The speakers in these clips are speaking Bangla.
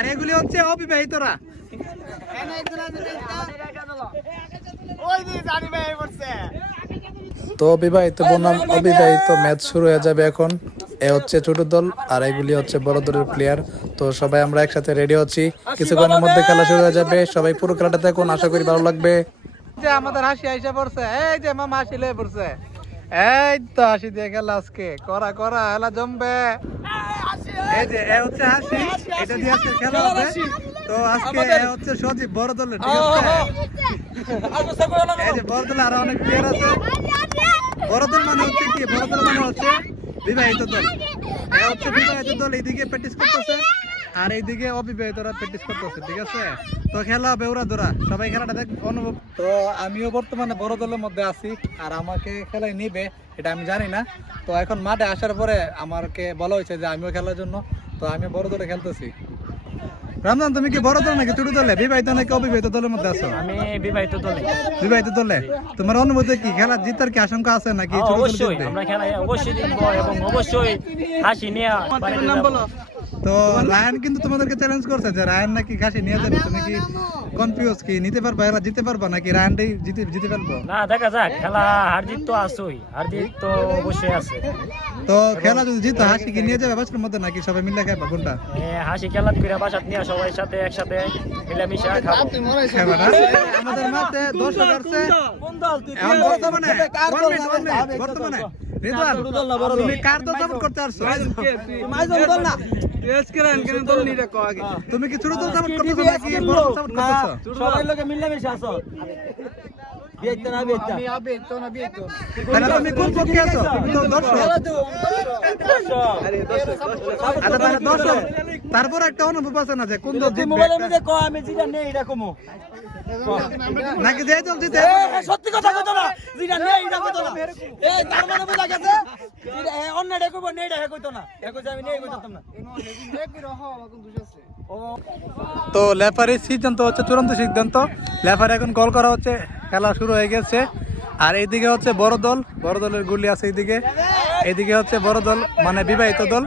আর এগুলি হচ্ছে অবিবাহিতরা। তো অবিবাহিত বনাম অবিবাহিত ম্যাচ শুরু হয়ে যাবে এখন। এ হচ্ছে ছোট দল আর এগুলি হচ্ছে বড় দলের প্লেয়ার। তো সবাই আমরা একসাথে রেডি হচ্ছি, কিছুক্ষণের মধ্যে খেলা শুরু হয়ে যাবে। সবাই পুরো খেলাটা দেখুন, আশা করি ভালো লাগবে। যে আমাদের হাসি আইসা পড়ছে, এই যে মামা হাসি লয়ে পড়ছে, এই তো হাসি দিয়ে খেলা আজকে করা করা খেলা জমবে। এই যে এ হচ্ছে হাসি, এটা দিয়ে আজকে খেলা হবে। তো আজকে এ হচ্ছে সজীব বড় দলের, ঠিক আছে? এই যে বড় দলে আরো অনেক প্লেয়ার আছে। বড় দল মানে হচ্ছে কি, বড় দল মানে হচ্ছে বিবাহিত দল। এ হচ্ছে বিবাহিত দল, এইদিকে প্র্যাকটিস করতেছে আর এইদিকে অবিবাহিতরা প্র্যাকটিস করতেছে, ঠিক আছে? তো খেলা হবে ওরা ধরা, সবাই খেলাটা দেখ অনুভব। তো আমিও বর্তমানে বড় দলের মধ্যে আছি আর আমাকে খেলায় নিবে এটা আমি জানি না। তো এখন মাঠে আসার পরে আমাকে বলা হয়েছে যে আমিও খেলার জন্য, তো আমি বড় দলে খেলতেছি। রমজান, তুমি কি বড় দল নাকি ছোট দলে, বিবাহিত নাকি অবিবাহিত দলের মধ্যে আছো? আমি বিবাহিত দলে। বিবাহিত দলে তোমার অনুভূতি কি? খেলা জিতার কি আশঙ্কা আছে নাকি? অবশ্যই আমরা খেলায় অবশ্যই জিতবো এবং অবশ্যই হাসি নিয়ে। তো রায়ান কিন্তু তোমাদেরকে চ্যালেঞ্জ করছে যে রায়ান নাকি ঘাসি নিয়ে যাবে। তুমি কি কনফিউজ, কি নিতে পারবা, এরা জিতে পারবা নাকি রায়ানটাই জিতে পারবো? না, দেখা যাক, খেলা হার জিত তো আছেই, হার জিত তো অবশ্যই আছে। তো খেলা যদি জিতো হাসি কি নিয়ে যাবে বাসার মধ্যে নাকি সবাই মিলে খাইবা কোনটা? হাসি খেলা করে বাসাত নিয়ে সবাই সাথে একসাথে মিলেমিশে খাবো। খাইবা না? আমাদের মাঠে দর্শক আছে এখন বর্তমানে রিদওয়ান, তুমি কার দল সাপোর্ট করতে আসছো? তুমি কি ছোট দল সাপোর্ট করতেছো নাকি বড় দল সাপোর্ট করতেছো? সবাই লোকে মিলেমিশে আসো। তাহলে তুমি কোন পক্ষে আছো? তুমি তো দর্শক। আচ্ছা, তাহলে দর্শক, তারপর একটা অনুভব আছে না যে কোন দল জিতবে নাকি যে দল জিতে? সত্যি কথা কত না, যেটা নেই এটা কত না, এই তার মানে বোঝা গেছে অন্য এটা কইবো নেই এটা কইতো না, একই আমি নেই কইতাম না। তো লেফারির সিদ্ধান্ত হচ্ছে চূড়ান্ত সিদ্ধান্ত। লেফারি এখন গোল করা হচ্ছে, খেলা শুরু হয়ে গেছে। আর এইদিকে হচ্ছে বড় দলের গুলি আছে এইদিকে, এইদিকে হচ্ছে বড় দল মানে বিবাহিত দল।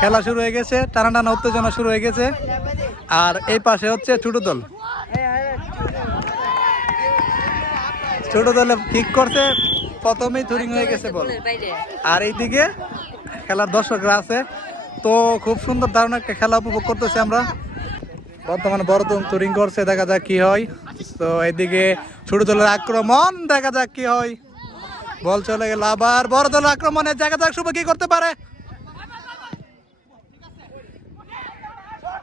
খেলা শুরু হয়ে গেছে, টানা উত্তেজনা শুরু হয়ে গেছে। আর এই পাশে হচ্ছে ছোট দল, ছোট দলে কিক করছে, প্রথমেই থুরিং হয়ে গেছে বল। আর এইদিকে খেলার দর্শকরা আছে। তো খুব সুন্দর দারুণ একটা খেলা উপভোগ করতেছি আমরা। বর্তমানে বড় দল থুরিং করছে, দেখা যাক কি হয়। তো এইদিকে ছোট দলের আক্রমণ, দেখা যাক কি হয়। বল চলে গেল আবার বড় দলের আক্রমণে, দেখা যাক শুভ কি করতে পারে।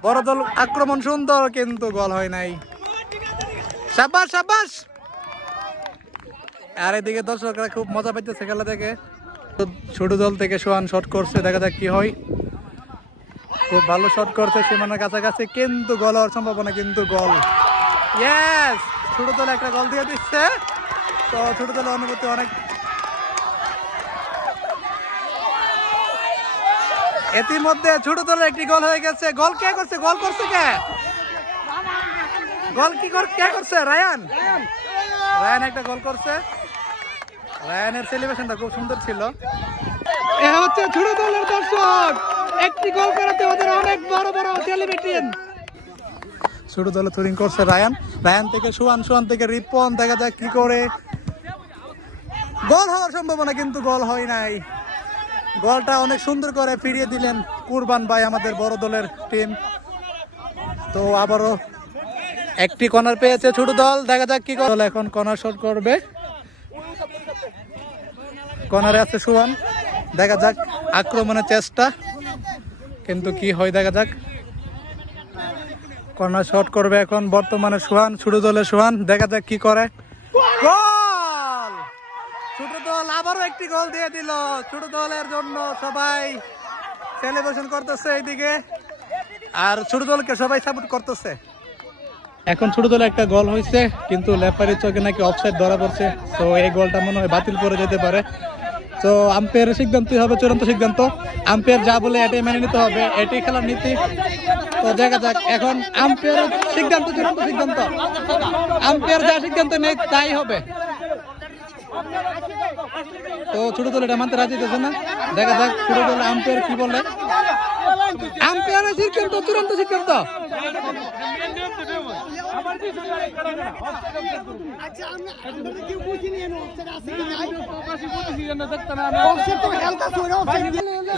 বড় দল আক্রমণ সুন্দর, কিন্তু গোল হয় নাই। শাবাশ শাবাশ। আর এদিকে দর্শকরা খুব মজা পাইতেছে খেলা দেখে। ছোট দল থেকে সোহান শট করছে, দেখা যাক কি হয়। খুব ভালো শট করছে সীমানার কাছাকাছি, কিন্তু গোল হওয়ার সম্ভাবনা, কিন্তু গোল। ইয়েস, ছোট দল একটা গোল দিয়ে দিচ্ছে। তো ছোট দলের অনুভূতি অনেক। ইতিমধ্যে ছোট দলের একটি গোল হয়ে গেছে। গোল কে করছে? গোল করছে কে? গোল কে করছে? রায়ান একটা গোল করছে। রায়ানের সেলিব্রেশনটা খুব সুন্দর ছিল। এ হচ্ছে ছোট দলের দর্শক, একটি গোল করাতে ওদের অনেক বড় বড় সেলিব্রেশন। ছোট দলে থ্রোইং করছে রায়ান থেকে সোহান থেকে রিপন, দেখা যাক কি করে। গোল হওয়ার সম্ভাবনা, কিন্তু গোল হয় নাই। গোলটা অনেক সুন্দর করে ফিরিয়ে দিলেন কুরবান ভাই, আমাদের বড় দলের টিম। তো আবারও একটি কর্নার পেয়েছে ছোট দল, দেখা যাক কি করে। এখন কর্নার শট করবে, কর্নারে আছে সোহান, দেখা যাক আক্রমণের চেষ্টা, কিন্তু কি হয় দেখা যাক। কর্নার শট করবে এখন বর্তমানে সোহান, ছোট দলের সোহান, দেখা যাক কি করে। গোল! ছোট দল আবারও একটি গোল দিয়ে দিল। ছোট দলের জন্য সবাই সেলিব্রেশন করতেছে এইদিকে, আর ছোট দলকে সবাই সাপোর্ট করতেছে। এখন ছোট দলে একটা গোল হয়েছে, কিন্তু লেফারির চোখে নাকি অফসাইড ধরা পড়ছে। তো এই গোলটা মনে হয় বাতিল করে যেতে পারে। তো আম্পায়ারের সিদ্ধান্তই হবে চূড়ান্ত সিদ্ধান্ত। আম্পায়ার যা বলে এটাই মেনে নিতে হবে, এটাই খেলার নীতি। তো দেখা যাক, এখন আম্পায়ারের সিদ্ধান্ত চূড়ান্ত সিদ্ধান্ত। আম্পায়ার যা সিদ্ধান্ত নেই তাই হবে। তো ছোট দল এটা মানতে রাজি হচ্ছে না, দেখা যাক ছোট দল আম্পায়ার কি বলে। আম্পায়ারের সিদ্ধান্ত চূড়ান্ত সিদ্ধান্ত।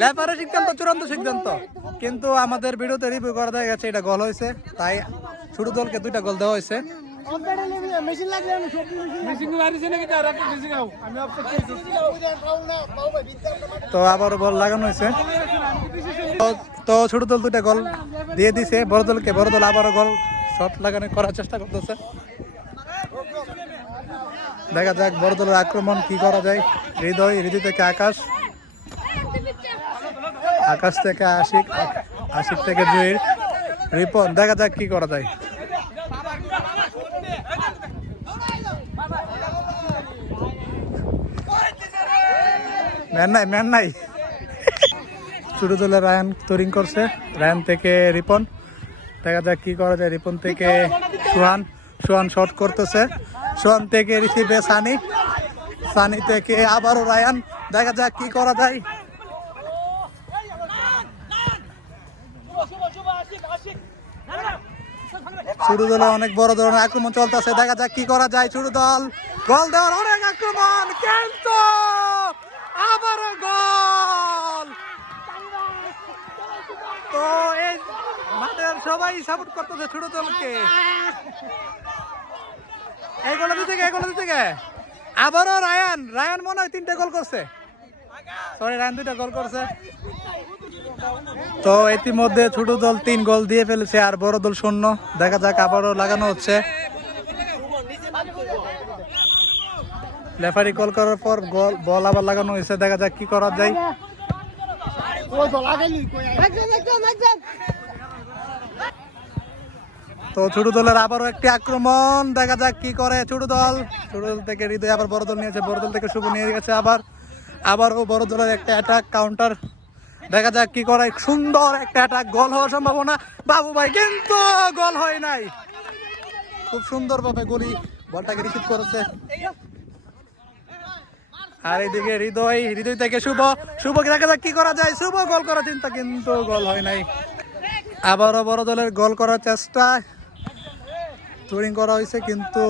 লেফারের সিদ্ধান্ত চূড়ান্ত সিদ্ধান্ত, কিন্তু আমাদের ভিডিওতে রিভিউ করা দেখা গেছে এটা গোল হয়েছে, তাই ছোট দলকে 2টা গোল দেওয়া হয়েছে। তো আবারও বল লাগানো হয়েছে, তো ছোট দল 2টা গোল দিয়ে দিছে বড় দলকে। বড় দল আবারও গোল শট লাগানো করার চেষ্টা করতেছে। দেখা যাক বড় দলের আক্রমণ কি করা যায়। হৃদয় থেকে আকাশ, আকাশ থেকে আশিক, আশিক থেকে জুহির, রিপন। দেখা যাক কি করা যায়। ম্যান নাই ছোট দলের রায়ান তরিং করছে, রায়ান থেকে রিপন। দেখা যাক কি করা যায়। রিপন থেকে সোহান শট করতেছে, সোহান থেকে রিসিভে সানি থেকে আবারও রায়ান। দেখা যাক কি করা যায়। ছোট দলে অনেক বড় ধরনের আক্রমণ চলতেছে, দেখা যাক কি করা যায়। ছোট দল গোল দেওয়ার অনেক আক্রমণ, কিন্তু আবারও গোল। তো এই মাঠের সবাই সাপোর্ট করতেছে ছোট দলকে। এই গোল দিতে আবারও রায়ান মনে হয় 3টা গোল করছে, সরি রায়ান 2টা গোল করছে। তো ইতিমধ্যে ছোট দল 3 গোল দিয়ে ফেলেছে, আর বড় দল 0। দেখা যাক আবারও লাগানো হচ্ছে। রেফারি কল করার পর বল আবার লাগানো হয়েছে, দেখা যাক কি করা যায়। তো ছোট দলের আবারও একটি আক্রমণ, দেখা যাক কি করে ছোট দল থেকে হৃদয় আবার বড় দল নিয়েছে, বড় দল থেকে শুভ নিয়ে গেছে আবারও বড় দলের একটা অ্যাটাক কাউন্টার। দেখা যাক কি করে, সুন্দর একটা অ্যাটাক, গোল হওয়ার সম্ভাবনা বাবু ভাই, কিন্তু গোল হয় নাই। খুব সুন্দরভাবে বলটাকে রিসিভ করেছে। আর এইদিকে হৃদয় থেকে শুভ দেখা যাক কি করা যায়। শুভ গোল করার চিন্তা, কিন্তু গোল হয় নাই। আবারও বড় দলের গোল করার চেষ্টা, টুরিং করা হয়েছে, কিন্তু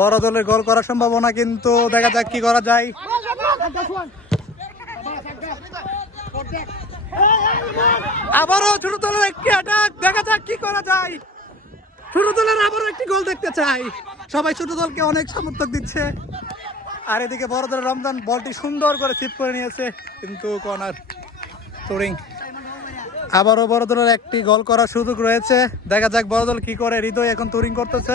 বড় দলের গোল করার সম্ভাবনা, কিন্তু দেখা যাক কি করা যায়। আবারও ছোট দলের একটি অ্যাটাক, দেখা যাক কি করা যায়। ছোট দলের আবারও একটি গোল দেখতে চাই। সবাই ছোট দলকে অনেক সমর্থক দিচ্ছে। আর এদিকে বড় দলের রমজান বলটি সুন্দর করে সিপ করে নিয়েছে, কিন্তু কর্নার। টুরিং আবারও বড় দলের একটি গোল করার সুযোগ রয়েছে, দেখা যাক বড় দল কি করে। হৃদয় এখন টুরিং করতেছে।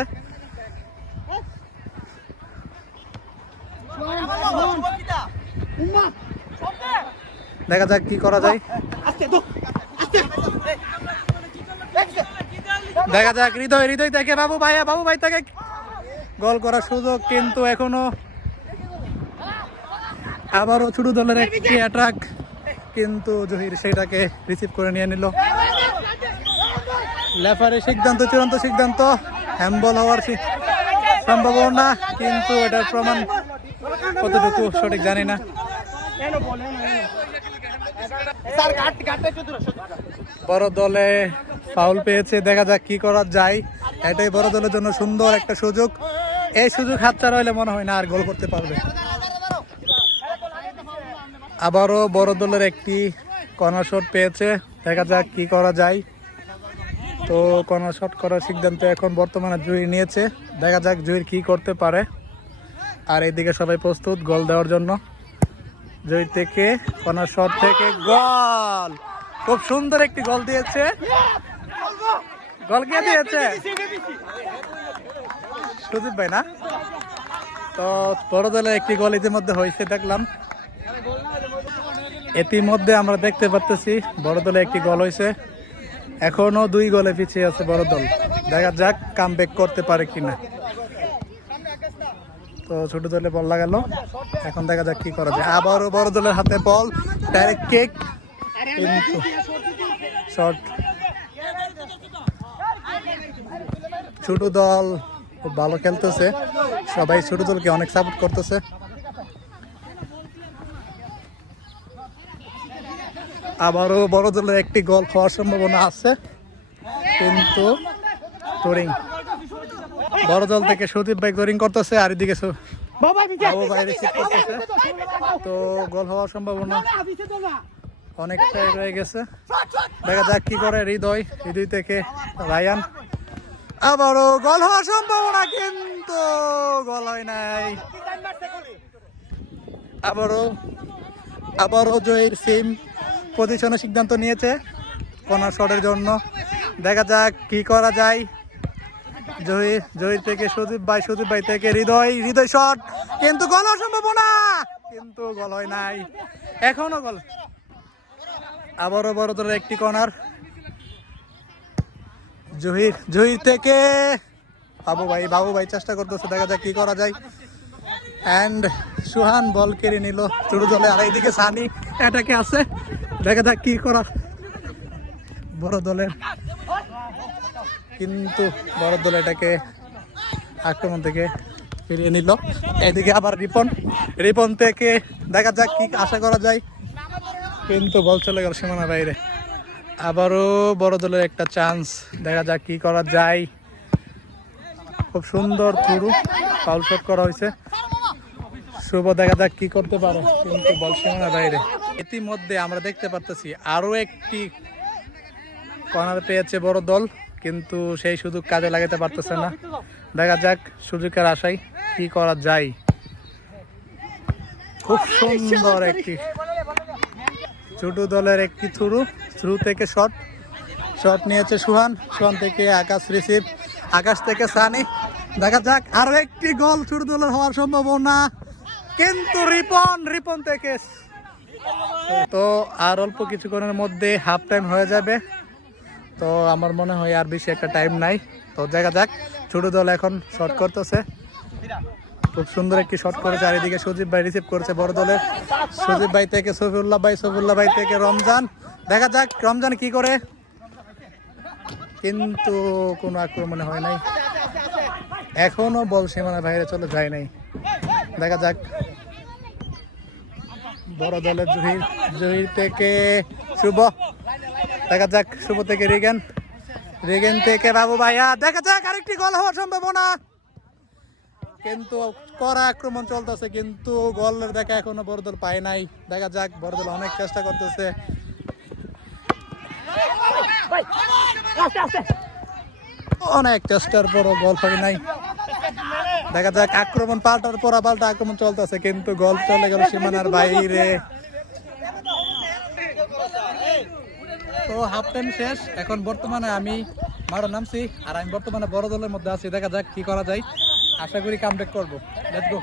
দেখা যাক কি করা যায়। দেখা যাক হৃদয় থেকে বাবু ভাই থেকে গোল করার সুযোগ, কিন্তু এখনো আবারও ছোট দলের একটি অ্যাটাক, কিন্তু জহির সেটাকে রিসিভ করে নিয়ে নিল। লেফারের চূড়ান্ত সিদ্ধান্ত, হ্যান্ডবল হওয়ার সম্ভাবনা, কিন্তু এটার প্রমাণ কতটুকু সঠিক জানি না। বড় দলে ফাউল পেয়েছে, দেখা যাক কি করা যায়। এটাই বড় দলের জন্য সুন্দর একটা সুযোগ। এই সুযোগ হাতছাড়া হইলে মনে হয় না আর গোল করতে পারবে। আবারও বড় দলের একটি কর্নার শট পেয়েছে, দেখা যাক কি করা যায়। তো কর্নার শট করার সিদ্ধান্ত এখন বর্তমানে জুহি নিয়েছে, দেখা যাক জুহির কি করতে পারে। আর এইদিকে সবাই প্রস্তুত গোল দেওয়ার জন্য। জুহি থেকে কর্নার শট থেকে গোল, খুব সুন্দর একটি গোল দিয়েছে। গোল কে দিয়েছে? সুজিত ভাই না? তো বড় দলের একটি গোল ইতিমধ্যে হয়েছে দেখলাম। ইতিমধ্যে আমরা দেখতে পাচ্ছি বড় দলে একটি গোল হয়েছে, এখনো 2 গোলে পিছিয়ে আছে বড় দল। দেখা যাক কামব্যাক করতে পারে কিনা। তো ছোট দলে বল লাগালো, এখন দেখা যাক কি করা যায়। আবারও বড় দলের হাতে বল, ডাইরেক্ট কিক, কিন্তু শট। ছোট দল খুব ভালো খেলতেছে, সবাই ছোট দলকে অনেক সাপোর্ট করতেছে। আবারও বড় দলের একটি গোল হওয়ার সম্ভাবনা আছে, কিন্তু টোরিং বড় দল থেকে সজীব ভাই টোরিং করতেছে, আর এদিকে বাবু ভাই রিসিভ করতেছে। তো গোল হওয়ার সম্ভাবনা অনেকটাই রয়ে গেছে, দেখা যাক কি করে। হৃদয় থেকে রায়ান, আবারও গোল হওয়ার সম্ভাবনা, কিন্তু গোল হয় নাই। আবারও জয়ের সেম পজিশনের সিদ্ধান্ত নিয়েছে কর্নার শটের জন্য, দেখা যাক কি করা যায়। জহির থেকে সজীব ভাই থেকে হৃদয় শট, কিন্তু গোল হওয়ার সম্ভাবনা, কিন্তু গোল হয় নাই, এখনো গোল। আবারও বড় ধরে একটি কর্নার, জহির থেকে বাবু ভাই চেষ্টা করতেছে, দেখা যাক কি করা যায়। এন্ড সুহান বল কেড়ে নিল ছোট দলে, আর এইদিকে সানি এটাকে আছে, দেখা যাক কি করা বড় দলের, কিন্তু বড় দল এটাকে আক্রমণ থেকে ফিরিয়ে নিল। এদিকে আবার রিপন থেকে দেখা যাক কি আশা করা যায়, কিন্তু বল চলে গেল সীমানার বাইরে। আবারও বড় দলের একটা চান্স, দেখা যাক কি করা যায়। খুব সুন্দর থ্রু ফাউল শট করা হয়েছে, শুভ দেখা যাক কি করতে পারে, কিন্তু বল সীমানার বাইরে। ইতিমধ্যে আমরা দেখতে পারতেছি আরো একটি কর্নার পেয়েছে বড় দল, কিন্তু সেই সুযোগ কাজে লাগাতে পারতেছে না, দেখা যাক সুযোগের আশায় কি করা যায়। খুব সুন্দর একটি ছোট দলের একটি থ্রু থেকে শট নিয়েছে সুহান থেকে আকাশ রিসিভ, আকাশ থেকে সানি, দেখা যাক আরো একটি গোল ছোট দলের হওয়ার সম্ভাবনা, কিন্তু রিপন থেকে। তো আর অল্প কিছুক্ষণের মধ্যে হাফ টাইম হয়ে যাবে, তো আমার মনে হয় আর বেশি একটা টাইম নাই। তো দেখা যাক, ছোট দল এখন শট করতেছে, খুব সুন্দর একটি শট করেছে, আর এদিকে সজীব ভাই রিসিভ করেছে বড় দলের, সজীব ভাই থেকে সফিউল্লাহ ভাই থেকে রমজান, দেখা যাক রমজান কি করে, কিন্তু কোনো আক্রমণে হয় নাই, এখনো বল সীমানার বাইরে চলে যায় নাই। দেখা যাক বড় দলের জহির থেকে শুভ, দেখা যাক শুভ থেকে রিগেন থেকে বাবু ভাইয়া, দেখা যাক আরেকটি গোল হওয়ার সম্ভাবনা, কিন্তু কড়া আক্রমণ চলতেছে, কিন্তু গোলের দেখা এখনো বড় দল পায় নাই। দেখা যাক, বড় দল অনেক চেষ্টা করতেছে, অনেক চেষ্টার পরও গোল হয় নাই। দেখা যাক, আক্রমণ পাল্টার পর পাল্টা আক্রমণ চলতেছে, কিন্তু গোল চলে গেল সীমানার বাইরে। তো হাফ টাইম শেষ, এখন বর্তমানে আমি মারো নামছি, আর আমি বর্তমানে বড় দলের মধ্যে আছি, দেখা যাক কি করা যায়, আশা করি কামব্যাক করবো। Let's go.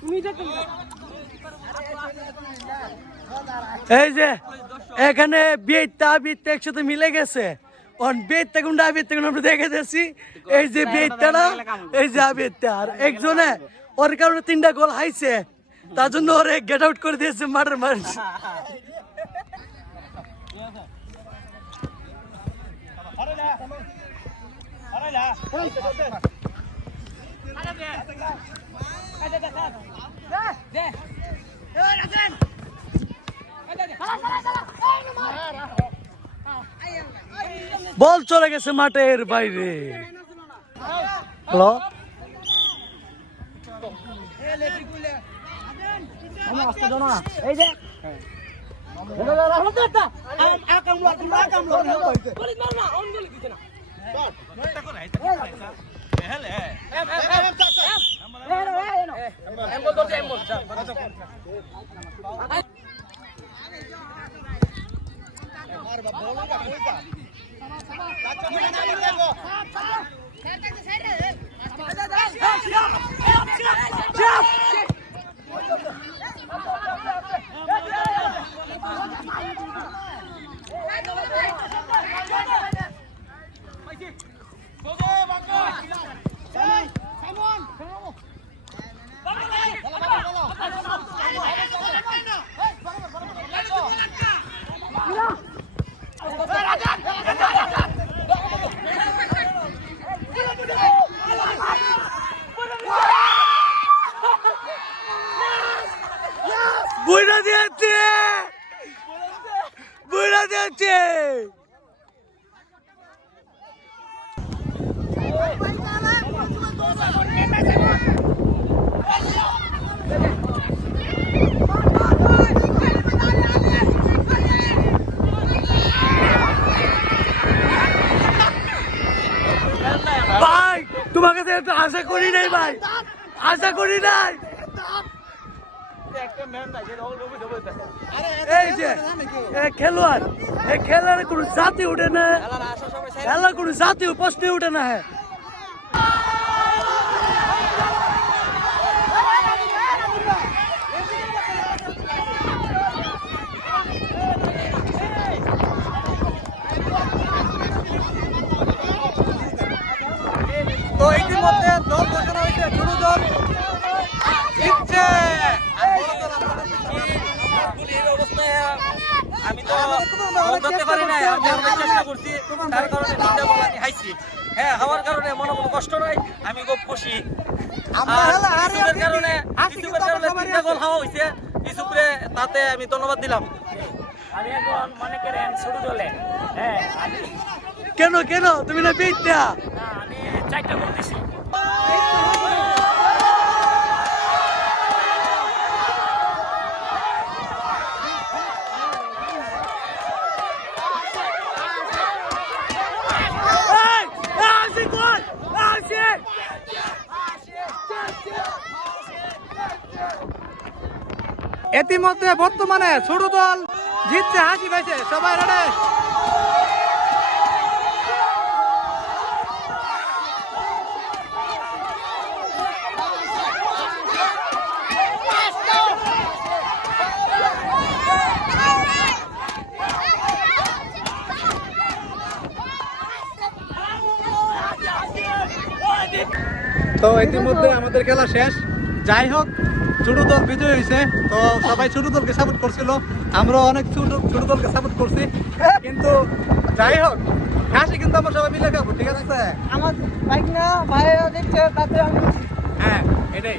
তুমি এই যে এখানে বিয়েটা একসাথে মিলে গেছে বিয়েটা কোনটা আবিরটা কোন আমরা দেখে দিয়েছি এই যে বিয়েটা না এই যে আবিরটা আর একজনে ওর কারণে 3টা গোল হাইছে তার জন্য ওরে গেট আউট করে দিয়েছে মাঠের মানুষ বল চলে গেছে মাঠের বাইরে হ্যালো এই যে বুইড়া দিয়েছে বুইড়া দিয়েছে ভাই তোমার কাছে একটু আশা করি নাই ভাই আশা করি নাই এই যে খেলোয়াড় এই খেলার কোনো জাতি উঠে না খেলার কোনো জাতি প্রশ্নে উঠে না হ্যাঁ তো ইতিমধ্যে দল ঘোষণা হয়েছে ছোট দল জিতছে আমি তো ধরতে পারি নাই আমি অনেক চেষ্টা করছি তার কারণে 3টা গোল আমি হাইছি হ্যাঁ হওয়ার কারণে মনে কোনো কষ্ট নাই আমি খুব খুশি ইসুফের কারণে 3টা গোল হাওয়া হয়েছে ইসুফরে তাতে আমি ধন্যবাদ দিলাম আমি এখন মনে করেন ছোট দলে হ্যাঁ কেন কেন তুমি না বিদ্যা আমি 4টা গোল দিছি ইতিমধ্যে বর্তমানে ছোট দল জিতছে হাসি পাইছে সবাই রেডি তো ইতিমধ্যে আমাদের খেলা শেষ যাই হোক ছোট দল বিজয় হয়েছে তো সবাই ছোট দলকে সাপোর্ট করছিল আমরা অনেক ছোট দলকে সাপোর্ট করছি কিন্তু যাই হোক হাসি কিন্তু আমরা সবাই মিলে খাবো ঠিক আছে আমার বাইক না ভাই দিচ্ছে তাতে হ্যাঁ এটাই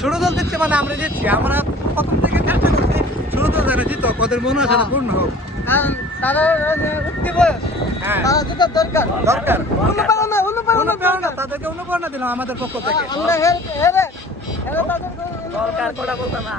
ছোট দল দিচ্ছে মানে আমরা জিতছি আমরা প্রথম থেকে চেষ্টা করছি ছোট দল যারা জিতো ওদের মনে হয় সেটা পূর্ণ হোক তারা উঠতে বয়স হ্যাঁ তারা যেটা দরকার দরকার অনুপ্রেরণা তাদেরকে অনুপ্রেরণা দিলাম আমাদের পক্ষ থেকে আমরা দরকার কোটা বলতো না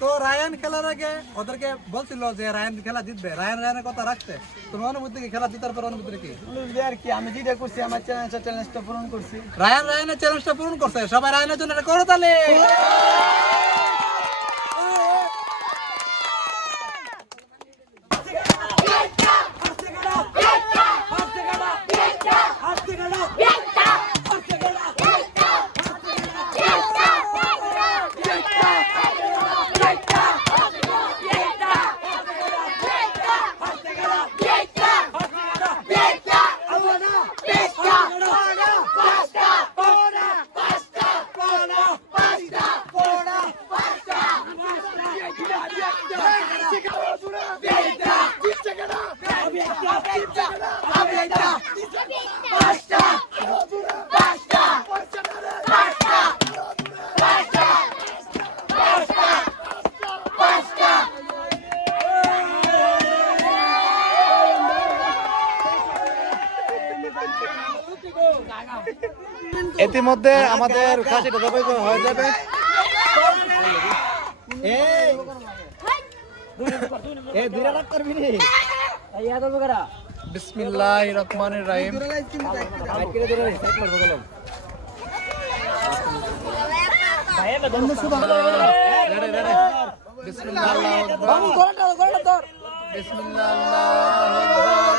তো রায়ান খেলার আগে ওদেরকে বলছিল যে রায়ান খেলা জিতবে, রায়ানের কথা রাখতে তোমার অনুভূতি কি? খেলা জিতার পর অনুভূতি কি? আর কি আমি যেটা করছি আমার চ্যালেঞ্জটা পূরণ করছি। রায়ানের চ্যালেঞ্জটা পূরণ করছে, সবাই রায়ানের জন্য এটা করো তাহলে। ইতিমধ্যে আমাদের খাসিটা জবাই করা হয়ে যাবে। বিসমিল্লাহির রহমানির রহিম। বিসমিল্লাহ, বিসমিল্লাহ।